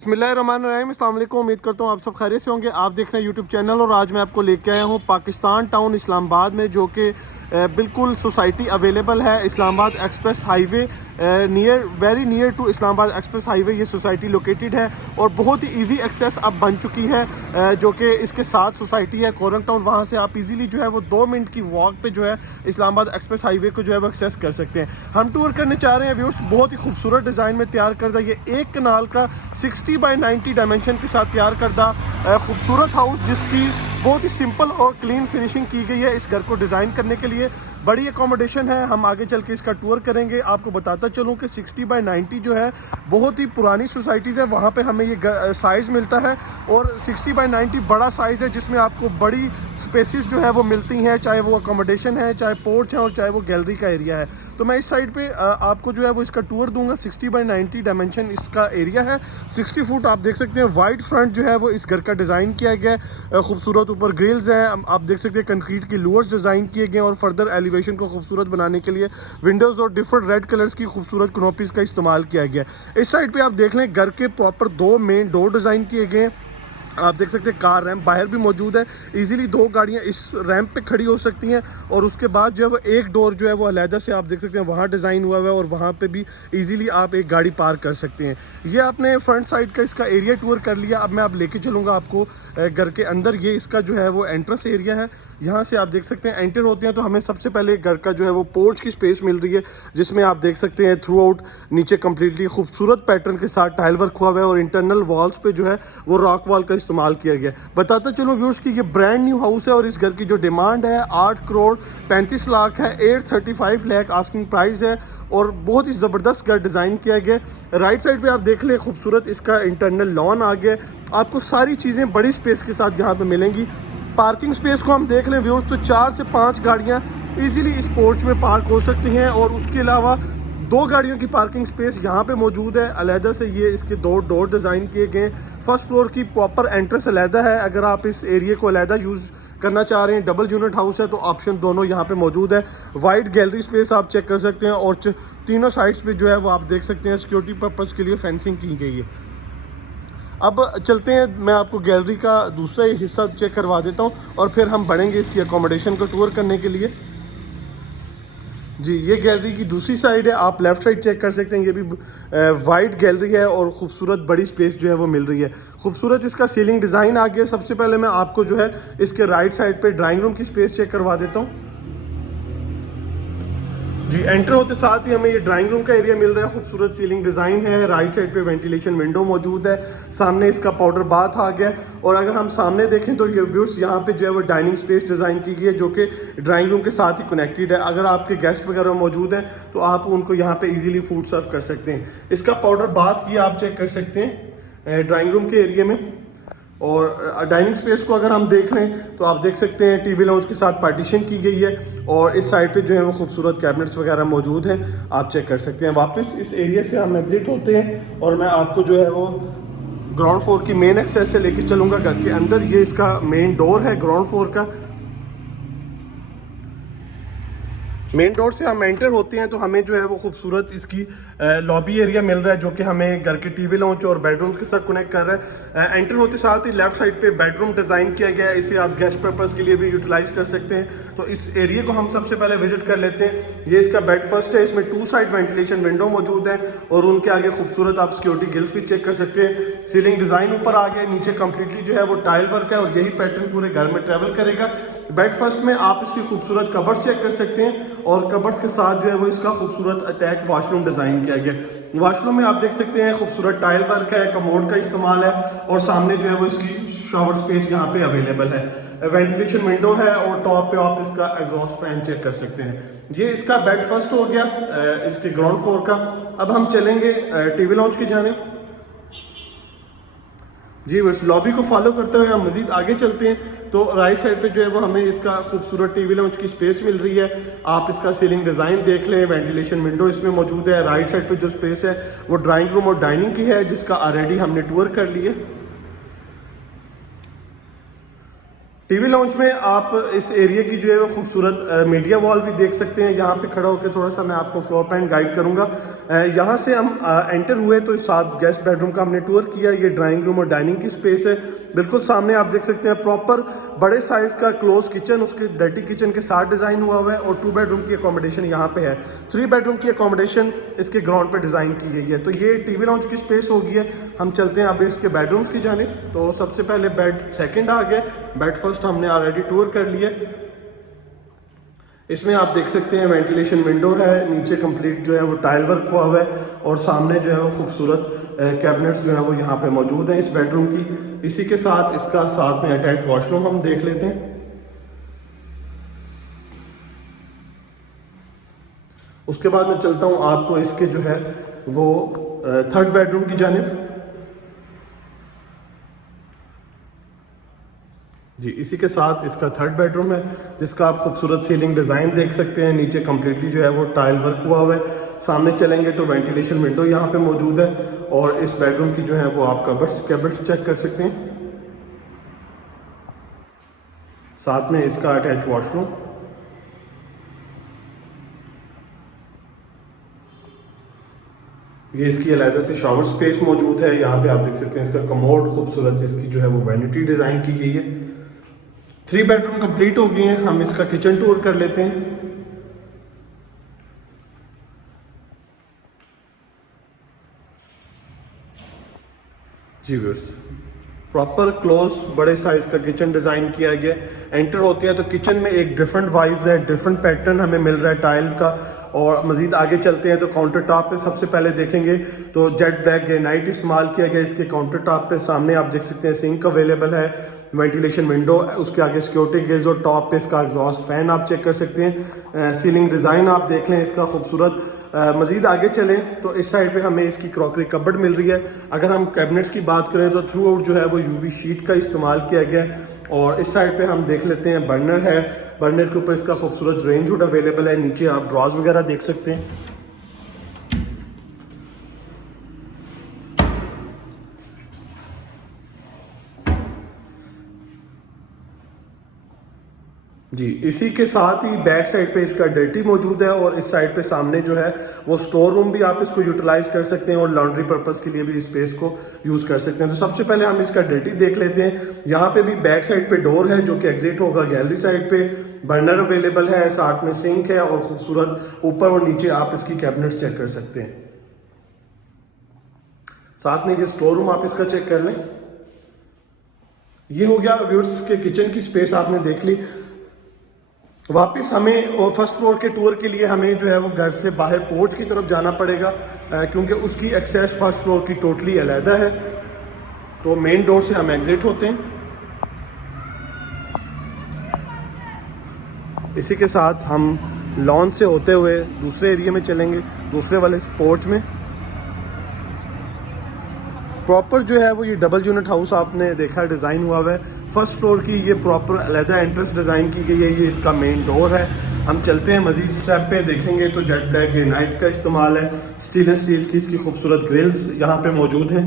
बिस्मिल्लाहिर्रहमानिर्रहीम, अस्सलाम वालेकुम। उम्मीद करता हूँ आप सब खैरियत से होंगे। आप देख रहे हैं यूट्यूब चैनल और आज मैं आपको लेके आया हूँ पाकिस्तान टाउन इस्लामाबाद में, जो कि बिल्कुल सोसाइटी अवेलेबल है Islamabad express highway very near to Islamabad express highway ये सोसाइटी लोकेटेड है और बहुत ही इजी एक्सेस अब बन चुकी है। जो कि इसके साथ सोसाइटी है कोरंग टाउन, वहाँ से आप इजीली जो है वो 2 मिनट की वॉक पे जो है इस्लामाबाद एक्सप्रेस हाईवे को जो है वो एक्सेस कर सकते हैं। हम टूर करने चाह रहे हैं व्यूअर्स, बहुत ही खूबसूरत डिज़ाइन में तैयार करदा ये एक कनाल का 60 बाई 90 डायमेंशन के साथ तैयार करदा खूबसूरत हाउस, जिसकी बहुत ही सिंपल और क्लीन फिनिशिंग की गई है। इस घर को डिज़ाइन करने के लिए बड़ी एकोमोडेशन है। हम आगे चल के इसका टूर करेंगे। आपको बताता चलूँ कि 60 बाई 90 जो है बहुत ही पुरानी सोसाइटीज़ है, वहाँ पे हमें ये साइज़ मिलता है और 60 बाई 90 बड़ा साइज़ है जिसमें आपको बड़ी स्पेसिस जो है वो मिलती हैं, चाहे वो अकोमोडेशन है, चाहे पोर्च है और चाहे वो गैलरी का एरिया है। तो मैं इस साइड पे आपको जो है वो इसका टूर दूंगा। 60 बाई 90 डायमेंशन इसका एरिया है। 60 फुट आप देख सकते हैं। वाइड फ्रंट जो है वो इस घर का डिज़ाइन किया गया है, खूबसूरत ऊपर ग्रिल्स हैं। आप देख सकते हैं कंक्रीट की लूअर्स डिज़ाइन किए गए हैं और फर्दर एलिवेशन को खूबसूरत बनाने के लिए विंडोज़ और डिफरेंट रेड कलर्स की खूबसूरत कनोपीज़ का इस्तेमाल किया गया है। इस साइड पे आप देख लें घर के प्रॉपर 2 मेन डोर डिज़ाइन किए गए हैं। आप देख सकते हैं कार रैंप बाहर भी मौजूद है। इजीली 2 गाड़ियां इस रैंप पे खड़ी हो सकती हैं और उसके बाद जो है वो एक डोर जो है वो अलहदा से आप देख सकते हैं वहाँ डिज़ाइन हुआ हुआ है और वहाँ पे भी इजीली आप एक गाड़ी पार्क कर सकते हैं। ये आपने फ्रंट साइड का इसका एरिया टूर कर लिया। अब मैं आप लेके चलूँगा आपको घर के अंदर। ये इसका जो है वो एंट्रेंस एरिया है। यहाँ से आप देख सकते हैं एंटर होते हैं तो हमें सबसे पहले घर का जो है वो पोर्च की स्पेस मिल रही है, जिसमें आप देख सकते हैं थ्रू आउट नीचे कम्प्लीटली खूबसूरत पैटर्न के साथ टाइल वर्क हुआ हुआ है और इंटरनल वॉल्स पे जो है वो रॉक वॉल का इस्तेमाल किया गया। बताता चलो व्यूअर्स कि ये ब्रांड न्यू हाउस है और इस घर की जो डिमांड है 8 करोड़ 35 लाख है। 835 लाख आस्किंग प्राइस है और बहुत ही ज़बरदस्त घर डिज़ाइन किया गया। राइट साइड पे आप देख लें खूबसूरत इसका इंटरनल लॉन आ गया। आपको सारी चीज़ें बड़ी स्पेस के साथ यहाँ पे मिलेंगी। पार्किंग स्पेस को हम देख लें व्यूअर्स तो 4 से 5 गाड़ियाँ इजीली इस पोर्च में पार्क हो सकती हैं और उसके अलावा 2 गाड़ियों की पार्किंग स्पेस यहाँ पे मौजूद है। अलहदा से ये इसके 2 डोर डिज़ाइन किए गए। फर्स्ट फ्लोर की प्रॉपर एंट्रेंस अलहदा है। अगर आप इस एरिया को अलहदा यूज़ करना चाह रहे हैं, डबल यूनिट हाउस है तो ऑप्शन दोनों यहाँ पे मौजूद है। वाइड गैलरी स्पेस आप चेक कर सकते हैं और तीनों साइड्स पे जो है वो आप देख सकते हैं सिक्योरिटी पर्पज़ के लिए फेंसिंग की गई है। अब चलते हैं, मैं आपको गैलरी का दूसरा हिस्सा चेक करवा देता हूँ और फिर हम बढ़ेंगे इसकी अकोमोडेशन को टूर करने के लिए। जी, ये गैलरी की दूसरी साइड है। आप लेफ़्ट साइड चेक कर सकते हैं। ये भी वाइड गैलरी है और खूबसूरत बड़ी स्पेस जो है वो मिल रही है। खूबसूरत इसका सीलिंग डिज़ाइन आ गया। सबसे पहले मैं आपको जो है इसके राइट साइड पे ड्राइंग रूम की स्पेस चेक करवा देता हूँ। जी, एंटर होते साथ ही हमें ये ड्राइंग रूम का एरिया मिल रहा है। खूबसूरत सीलिंग डिज़ाइन है। राइट साइड पे वेंटिलेशन विंडो मौजूद है। सामने इसका पाउडर बाथ आ गया और अगर हम सामने देखें तो ये व्यूअर्स यहाँ पे जो है वो डाइनिंग स्पेस डिज़ाइन की गई है, जो कि ड्राइंग रूम के साथ ही कनेक्टेड है। अगर आपके गेस्ट वगैरह मौजूद हैं तो आप उनको यहाँ पे इजीली फूड सर्व कर सकते हैं। इसका पाउडर बाथ ये आप चेक कर सकते हैं ड्राइंग रूम के एरिया में। और डाइनिंग स्पेस को अगर हम देख लें तो आप देख सकते हैं टीवी लाउंज के साथ पार्टीशन की गई है और इस साइड पे जो है वो खूबसूरत कैबिनेट्स वगैरह मौजूद हैं, आप चेक कर सकते हैं। वापस इस एरिया से हम एग्जिट होते हैं और मैं आपको जो है वो ग्राउंड फ्लोर की मेन एक्सेस से लेके चलूँगा घर के अंदर। ये इसका मेन डोर है ग्राउंड फ्लोर का। मेन डोर से हम एंटर होते हैं तो हमें जो है वो खूबसूरत इसकी लॉबी एरिया मिल रहा है, जो कि हमें घर के टीवी लाउंज और बेडरूम के साथ कनेक्ट कर रहा है। एंटर होते साथ ही लेफ्ट साइड पे बेडरूम डिज़ाइन किया गया है। इसे आप गेस्ट पर्पज़ के लिए भी यूटिलाइज कर सकते हैं। तो इस एरिया को हम सबसे पहले विजिट कर लेते हैं। ये इसका बेड फर्स्ट है। इसमें 2 साइड वेंटिलेशन विंडो मौजूद है और उनके आगे खूबसूरत आप सिक्योरिटी गिल्स भी चेक कर सकते हैं। सीलिंग डिज़ाइन ऊपर आ गया, नीचे कम्प्लीटली जो है वो टाइल वर्क है और यही पैटर्न पूरे घर में ट्रेवल करेगा। बेड फर्स्ट में आप इसकी खूबसूरत कबर्ड चेक कर सकते हैं और कबर्ड्स के साथ जो है वो इसका खूबसूरत अटैच वॉशरूम डिज़ाइन किया गया। वॉशरूम में आप देख सकते हैं खूबसूरत टाइल वर्क है, कमोड का इस्तेमाल है और सामने जो है वो इसकी शॉवर स्पेस यहाँ पे अवेलेबल है। वेंटिलेशन विंडो है और टॉप पे आप इसका एग्जॉस्ट फैन चेक कर सकते हैं। ये इसका बेड फर्स्ट हो गया इसके ग्राउंड फ्लोर का। अब हम चलेंगे टीवी लॉन्च की जानिब। जी बस लॉबी को फॉलो करते हुए हम मजीद आगे चलते हैं तो राइट साइड पे जो है वो हमें इसका खूबसूरत टीवी लाउंज की स्पेस मिल रही है। आप इसका सीलिंग डिज़ाइन देख लें, वेंटिलेशन विंडो इसमें मौजूद है। राइट साइड पे जो स्पेस है वो ड्राइंग रूम और डाइनिंग की है, जिसका ऑलरेडी हमने टूर कर लिया। टीवी लाउंज में आप इस एरिया की जो है वो खूबसूरत मीडिया वॉल भी देख सकते हैं। यहाँ पे खड़ा होकर थोड़ा सा मैं आपको फ्लोर प्लान गाइड करूँगा। यहाँ से हम एंटर हुए तो साथ गेस्ट बेडरूम का हमने टूर किया। ये ड्राइंग रूम और डाइनिंग की स्पेस है। बिल्कुल सामने आप देख सकते हैं प्रॉपर बड़े साइज़ का क्लोज किचन, उसके डर्टी किचन के साथ डिज़ाइन हुआ हुआ है। और 2 बेडरूम की अकोमोडेशन यहाँ पे है। 3 बेडरूम की अकोमोडेशन इसके ग्राउंड पे डिज़ाइन की गई है। तो ये टीवी लाउंज की स्पेस होगी है। हम चलते हैं अब इसके बेडरूम्स की जानिब। तो सबसे पहले बेड सेकंड आ गया, बेड फर्स्ट हमने ऑलरेडी टूर कर लिया। इसमें आप देख सकते हैं वेंटिलेशन विंडो है, नीचे कंप्लीट जो है वो टाइल वर्क हुआ हुआ है और सामने जो है वो खूबसूरत कैबिनेट्स जो है वो यहाँ पे मौजूद हैं इस बेडरूम की। इसी के साथ इसका साथ में अटैच वॉशरूम हम देख लेते हैं। उसके बाद मैं चलता हूँ आपको इसके जो है वो थर्ड बेडरूम की जानिब। जी, इसी के साथ इसका थर्ड बेडरूम है जिसका आप खूबसूरत सीलिंग डिज़ाइन देख सकते हैं। नीचे कम्प्लीटली जो है वो टाइल वर्क हुआ हुआ है। सामने चलेंगे तो वेंटिलेशन विंडो यहाँ पे मौजूद है और इस बेडरूम की जो है वो आप कबर्ड्स चेक कर सकते हैं। साथ में इसका अटैच वॉशरूम। ये इसकी अलग से शावर स्पेस मौजूद है। यहाँ पे आप देख सकते हैं इसका कमोड खूबसूरत, इसकी जो है वो वैनिटी डिज़ाइन की गई है। 3 बेडरूम कंप्लीट हो गए हैं। हम इसका किचन टूर कर लेते हैं। जी व्यूअर्स, प्रॉपर क्लोज बड़े साइज का किचन डिजाइन किया गया। एंटर होते हैं तो किचन में एक डिफरेंट वाइब्स है, डिफरेंट पैटर्न हमें मिल रहा है टाइल का। और मजीद आगे चलते हैं तो काउंटर टॉप पे सबसे पहले देखेंगे तो जेट ब्लैक ग्रेनाइट इस्तेमाल किया गया इसके काउंटर टॉप पे। सामने आप देख सकते हैं सिंक अवेलेबल है, वेंटिलेशन विंडो, उसके आगे सिक्योरिटी गिल्स और टॉप पे इसका एग्जॉस्ट फैन आप चेक कर सकते हैं। सीलिंग डिज़ाइन आप देख लें इसका खूबसूरत। मज़ीद आगे चलें तो इस साइड पे हमें इसकी क्रॉकरी कबर्ड मिल रही है। अगर हम कैबिनेट्स की बात करें तो थ्रू आउट जो है वो यूवी शीट का इस्तेमाल किया गया है। और इस साइड पे हम देख लेते हैं बर्नर है। बर्नर के ऊपर इसका खूबसूरत रेंज हुड अवेलेबल है। नीचे आप ड्रॉज वगैरह देख सकते हैं। जी, इसी के साथ ही बैक साइड पे इसका डर्टी मौजूद है और इस साइड पे सामने जो है वो स्टोर रूम भी आप इसको यूटिलाइज कर सकते हैं और लॉन्ड्री पर्पस के लिए भी इस स्पेस को यूज कर सकते हैं। तो सबसे पहले हम इसका डर्टी देख लेते हैं। यहाँ पे भी बैक साइड पे डोर है जो कि एग्जिट होगा गैलरी साइड पे। बर्नर अवेलेबल है, साथ में सिंक है और खूबसूरत ऊपर और नीचे आप इसकी कैबिनेट्स चेक कर सकते हैं। साथ में ये स्टोर रूम आप इसका चेक कर लें। ये हो गया व्यूअर्स के किचन की स्पेस आपने देख ली। वापस हमें और फर्स्ट फ्लोर के टूर के लिए हमें जो है वो घर से बाहर पोर्च की तरफ जाना पड़ेगा क्योंकि उसकी एक्सेस फर्स्ट फ्लोर की टोटली अलहदा है। तो मेन डोर से हम एग्जिट होते हैं। इसी के साथ हम लॉन से होते हुए दूसरे एरिया में चलेंगे, दूसरे वाले पोर्च में। प्रॉपर जो है वो ये डबल यूनिट हाउस आपने देखा डिज़ाइन हुआ हुआ है। फर्स्ट फ्लोर की ये प्रॉपर अलहदा एंट्रेंस डिज़ाइन की गई है। ये इसका मेन डोर है। हम चलते हैं मजीद स्टेप पे, देखेंगे तो जेट ब्लैक ग्रेनाइट का इस्तेमाल है। स्टेनलेस स्टील की इसकी खूबसूरत ग्रिल्स यहाँ पे मौजूद हैं।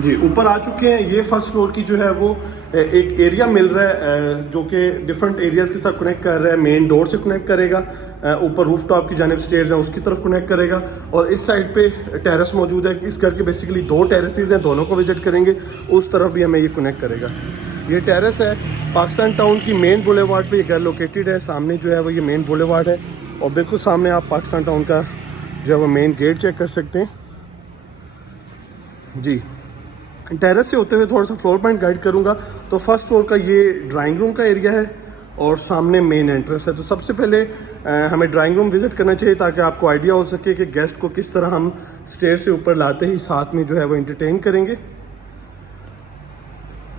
जी, ऊपर आ चुके हैं। ये फर्स्ट फ्लोर की जो है वो एक एरिया मिल रहा है जो कि डिफरेंट एरियाज के साथ कनेक्ट कर रहा है। मेन डोर से कनेक्ट करेगा, ऊपर रूफ टॉप की जानिब स्टेयर्स हैं उसकी तरफ कनेक्ट करेगा और इस साइड पे टेरेस मौजूद है। इस घर के बेसिकली 2 टेरेसेस हैं, दोनों को विजिट करेंगे। उस तरफ भी हमें ये कनेक्ट करेगा। ये टेरेस है पाकिस्तान टाउन की मेन बुलेवार्ड पे ये घर लोकेटेड है। सामने जो है वो ये मेन बुलेवार्ड है और बिल्कुल सामने आप पाकिस्तान टाउन का जो है वो मेन गेट चेक कर सकते हैं। जी, टेरेस से होते हुए थोड़ा सा फ्लोर पॉइंट गाइड करूंगा। तो फर्स्ट फ्लोर का ये ड्राइंग रूम का एरिया है और सामने मेन एंट्रेंस है। तो सबसे पहले हमें ड्राइंग रूम विजिट करना चाहिए ताकि आपको आइडिया हो सके कि गेस्ट को किस तरह हम स्टेयर से ऊपर लाते ही साथ में जो है वो एंटरटेन करेंगे।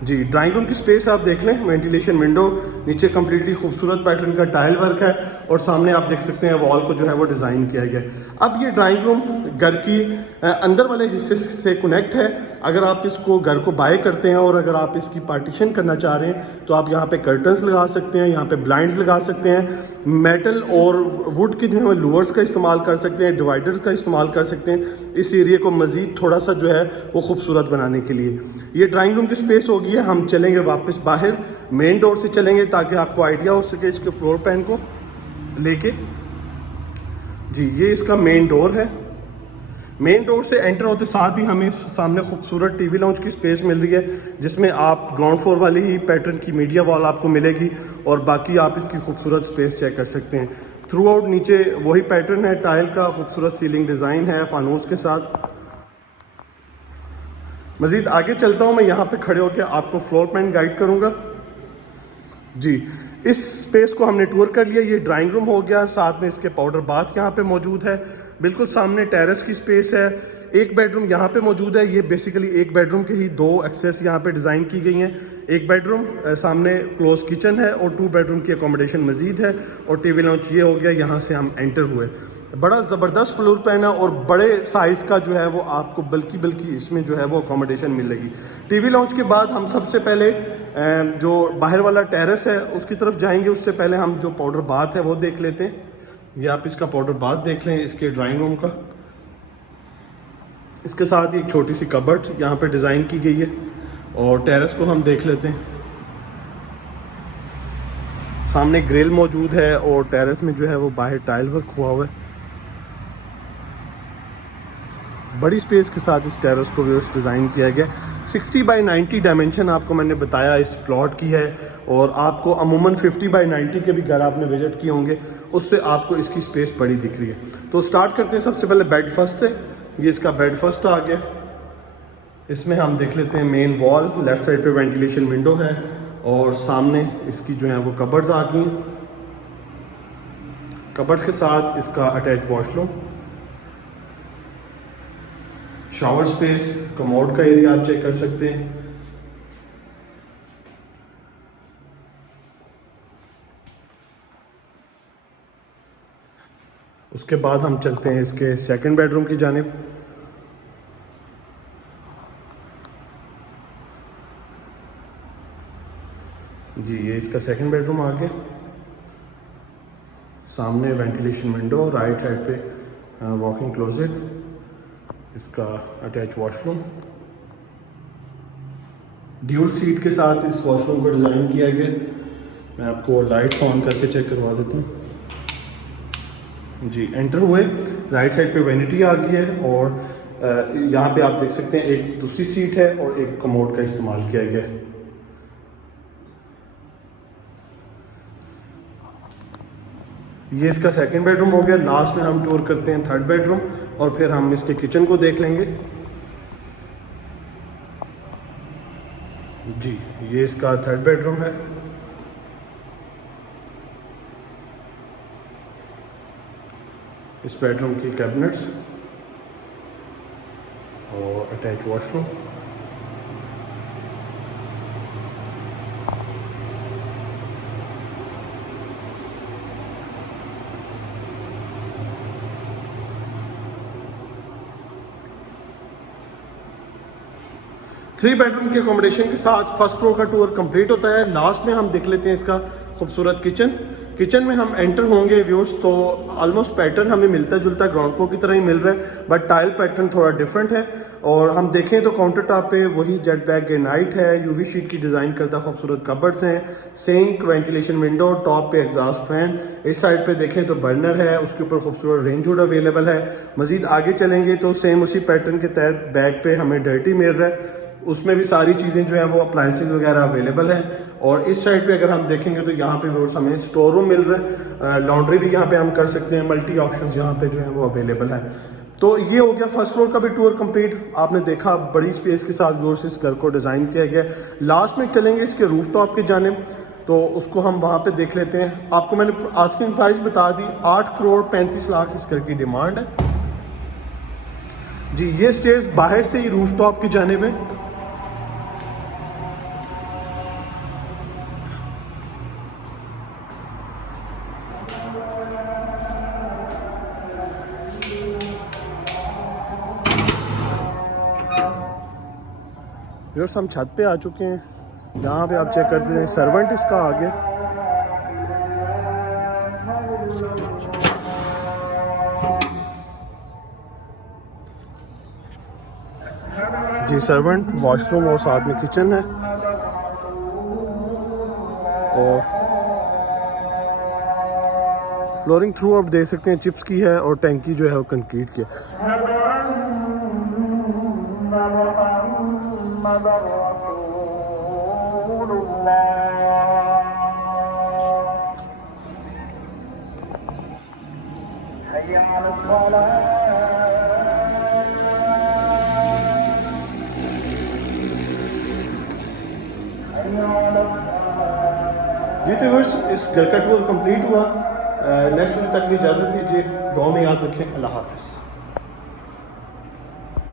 जी, ड्राइंग रूम की स्पेस आप देख लें। वेंटिलेशन विंडो, नीचे कम्प्लीटली खूबसूरत पैटर्न का टाइल वर्क है और सामने आप देख सकते हैं वॉल को जो है वो डिज़ाइन किया गया है। अब ये ड्राइंग रूम घर की अंदर वाले हिस्से से कनेक्ट है। अगर आप इसको घर को बाय करते हैं और अगर आप इसकी पार्टीशन करना चाह रहे हैं तो आप यहाँ पे कर्टन्स लगा सकते हैं, यहाँ पे ब्लाइंड्स लगा सकते हैं, मेटल और वुड के जो है लूअर्स का इस्तेमाल कर सकते हैं, डिवाइडर्स का इस्तेमाल कर सकते हैं इस एरिया को मज़ीद थोड़ा सा जो है वो खूबसूरत बनाने के लिए। ये ड्राइंग रूम की स्पेस होगी है। हम चलेंगे वापस बाहर मेन डोर से चलेंगे ताकि आपको आइडिया हो सके इसके फ्लोर प्लान को लेके। जी ये इसका मेन डोर है। मेन डोर से एंटर होते साथ ही हमें सामने खूबसूरत टीवी लाउंज की स्पेस मिल रही है, जिसमें आप ग्राउंड फ्लोर वाली ही पैटर्न की मीडिया वॉल आपको मिलेगी और बाकी आप इसकी खूबसूरत स्पेस चेक कर सकते हैं। थ्रू आउट नीचे वही पैटर्न है, टाइल का खूबसूरत सीलिंग डिज़ाइन है फानूस के साथ। मज़ीद आगे चलता हूँ, मैं यहाँ पे खड़े होकर आपको फ्लोर प्लान गाइड करूँगा। जी इस स्पेस को हमने टूर कर लिया। ये ड्राइंग रूम हो गया, साथ में इसके पाउडर बाथ यहाँ पे मौजूद है। बिल्कुल सामने टेरेस की स्पेस है। एक बेडरूम यहाँ पे मौजूद है। ये बेसिकली एक बेडरूम के ही 2 एक्सेस यहाँ पे डिज़ाइन की गई हैं। एक बेडरूम, सामने क्लोज किचन है और 2 बेडरूम की अकोमोडेशन मजीद है और टीवी लाउंज ये हो गया। यहाँ से हम एंटर हुए। बड़ा ज़बरदस्त फ्लोर प्लान है और बड़े साइज़ का जो है वो आपको बल्कि इसमें जो है वो अकोमोडेशन मिलेगी। टीवी लाउंज के बाद हम सबसे पहले जो बाहर वाला टेरेस है उसकी तरफ जाएंगे। उससे पहले हम जो पाउडर बाथ है वो देख लेते हैं। ये आप इसका पाउडर बाथ देख लें, इसके ड्राइंग रूम का। इसके साथ ही एक छोटी सी कबर्ड यहाँ पे डिज़ाइन की गई है और टेरेस को हम देख लेते हैं। सामने ग्रिल मौजूद है और टेरेस में जो है वो बाहर टाइल वर्क हुआ हुआ है। बड़ी स्पेस के साथ इस टेरेस को व्यूअर्स डिज़ाइन किया गया। 60 बाई 90 डायमेंशन आपको मैंने बताया इस प्लॉट की है और आपको अमूमन 50 बाई 90 के भी घर आपने विजिट किए होंगे, उससे आपको इसकी स्पेस बड़ी दिख रही है। तो स्टार्ट करते हैं सबसे पहले बेड फर्स्ट से। ये इसका बेड फर्स्ट आ गया। इसमें हम देख लेते हैं मेन वॉल, लेफ्ट साइड पे वेंटिलेशन विंडो है और सामने इसकी जो है वो कबर्ड्स आ गई। कबर्ड्स के साथ इसका attach washroom, shower space, commode का एरिया आप चेक कर सकते हैं। उसके बाद हम चलते हैं इसके सेकंड बेडरूम की जानिब। जी ये इसका सेकंड बेडरूम आ गया। सामने वेंटिलेशन विंडो, राइट साइड पे वॉकिंग क्लोजेट, इसका अटैच वॉशरूम। ड्यूल सीट के साथ इस वॉशरूम को डिज़ाइन किया गया। मैं आपको लाइट्स ऑन करके चेक करवा देता हूँ। जी एंटर हुए, राइट साइड पे वैनिटी आ गई है और यहाँ पे आप देख सकते हैं एक दूसरी सीट है और एक कमोड का इस्तेमाल किया गया है। ये इसका सेकंड बेडरूम हो गया। लास्ट में हम टूर करते हैं थर्ड बेडरूम और फिर हम इसके किचन को देख लेंगे। जी ये इसका थर्ड बेडरूम है। इस बेडरूम की कैबिनेट्स और अटैच वॉशरूम। थ्री बेडरूम के अकोमोडेशन के साथ फर्स्ट फ्लोर का टूर कंप्लीट होता है। लास्ट में हम देख लेते हैं इसका खूबसूरत किचन। किचन में हम एंटर होंगे व्यूअर्स तो ऑलमोस्ट पैटर्न हमें मिलता जुलता ग्राउंड फ्लोर की तरह ही मिल रहा है, बट टाइल पैटर्न थोड़ा डिफरेंट है। और हम देखें तो काउंटर टॉप पे वही जेट ब्लैक ग्रेनाइट है, यूवी शीट की डिज़ाइन करता खूबसूरत कबर्ड्स हैं, सिंक, वेंटिलेशन विंडो, टॉप पे एग्जॉस्ट फैन। इस साइड पे देखें तो बर्नर है, उसके ऊपर खूबसूरत रेंज हुड अवेलेबल है। मजीद आगे चलेंगे तो सेम उसी पैटर्न के तहत बैक पे हमें डर्टी मिल रहा है, उसमें भी सारी चीज़ें जो है वो अप्लाइंसेस वगैरह अवेलेबल है। और इस साइड पे अगर हम देखेंगे तो यहाँ पे व्यूअर्स हमें स्टोर रूम मिल रहा है, लॉन्ड्री भी यहाँ पे हम कर सकते हैं, मल्टी ऑप्शंस यहाँ पे जो है वो अवेलेबल है। तो ये हो गया फर्स्ट फ्लोर का भी टूर कंप्लीट। आपने देखा बड़ी स्पेस के साथ व्यूअर्स इस घर को डिज़ाइन किया गया। लास्ट में चलेंगे इसके रूफ टॉप की जानिब, तो उसको हम वहाँ पे देख लेते हैं। आपको मैंने आस्किंग प्राइस बता दी, 8 करोड़ 35 लाख इस घर की डिमांड है। जी ये स्टेयर्स बाहर से ही रूफ टॉप की जानिब है। व्यूअर्स हम छत पे आ चुके हैं, जहाँ पे आप चेक करते हैं सर्वेंट इसका आ गया। जी सर्वेंट, वॉशरूम और साथ में किचन है। फ्लोरिंग थ्रू आप देख सकते हैं चिप्स की है और टैंकी जो है वो कंक्रीट की है। जी तो बस इस घर का टूर कंप्लीट हुआ। नेक्स्ट वीक तक की इजाज़त दीजिए, दुआ में याद रखें। अल्लाह हाफिज़।